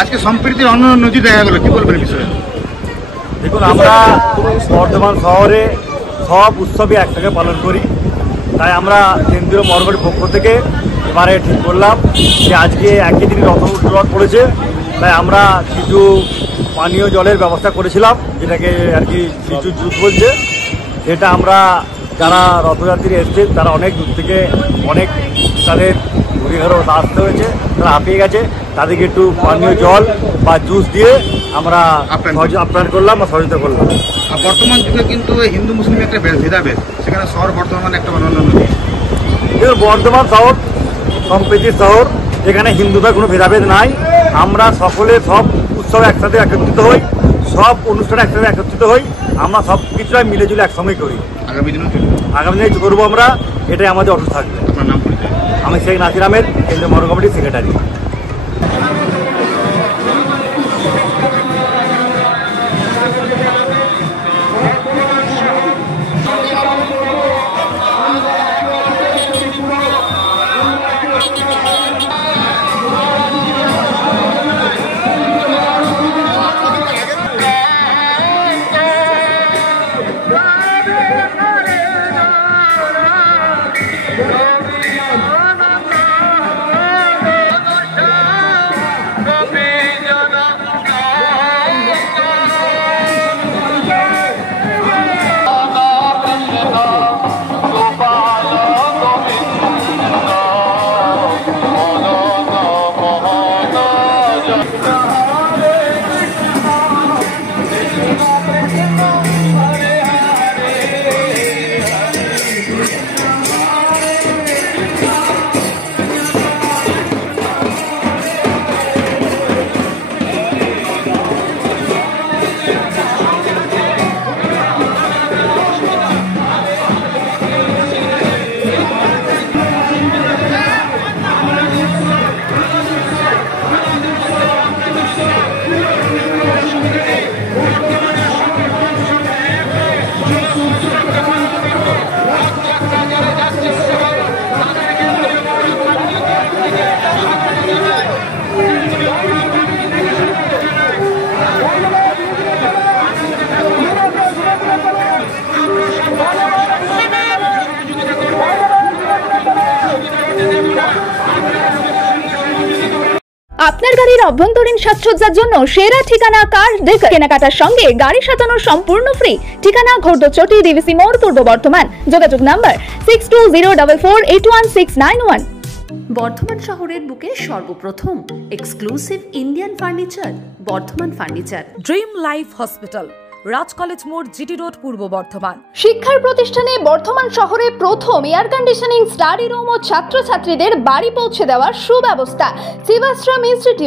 আজকে সম্প্রীতির অন্য নজির দেখা গেল, কি বলবেন বিষয়ে? দেখুন, আমরা বর্ধমান শহরে সব উৎসবই একটাকে পালন করি, তাই আমরা কেন্দ্রীয় মহানগরের পক্ষ থেকে এবারে ঠিক করলাম যে আজকে একই দিন রথ পড়েছে, তাই আমরা কিছু পানীয় জলের ব্যবস্থা করেছিলাম, যেটাকে আর কি লিচু জুস বলছে। যেটা আমরা যারা রথযাত্রী এসছে তারা অনেক দূর থেকে অনেক তাদের ঘুরে ঘরে আসতে হয়েছে, তারা হাঁপিয়ে গেছে, তাদেরকে একটু পানীয় জল বা জুস দিয়ে আমরা আপ্যায়ন করলাম বা সহযোগিতা করলাম। আর বর্তমান যুগে কিন্তু হিন্দু মুসলিম একটা ভেদাভেদ, সেখানে শহর বর্ধমান একটা অনন্য নদী। বর্ধমান শহর সম্প্রীতির শহর, যেখানে হিন্দুদের কোনো ভেদাভেদ নাই। আমরা সকলে সব উৎসবে একসাথে একত্রিত হই, সব অনুষ্ঠানে একসাথে একত্রিত হই, আমরা সব কিছুটাই মিলেজুলে একসঙ্গে করি। আগামী দিনে করবো আমরা, এটাই আমাদের অটুট থাকবে। আপনার নাম পরিচয়? আমি শেখ নাসির আহমেদ, কেন্দ্রীয় মহানগর কমিটির সেক্রেটারি। আপনার গাড়ির অভ্যন্তরীণ সাজসজ্জার জন্য সেরা ঠিকানা কার ডেক। কেনাকাটার সঙ্গে গাড়ি সাজানো সম্পূর্ণ ফ্রি। ঠিকানা ঘোড়দচটি, ডিভিসি মোড়, পূর্ব বর্ধমান। যোগাযোগ নাম্বার 6204481691। বর্ধমান শহরের বুকে সর্বপ্রথম exclusive Indian furniture, Bardhaman furniture. Dream life hospital, Raj college মোড়, জিটি রোড, পূর্ব বর্ধমান। শিক্ষার প্রতিষ্ঠানে বর্ধমান শহরে প্রথম এয়ার কন্ডিশনিং স্টাডি রুম ও ছাত্রছাত্রীদের বাড়ি পৌঁছে দেওয়ার সুব্যবস্থা। শিবাশ্রম ইনস্টিটিউট।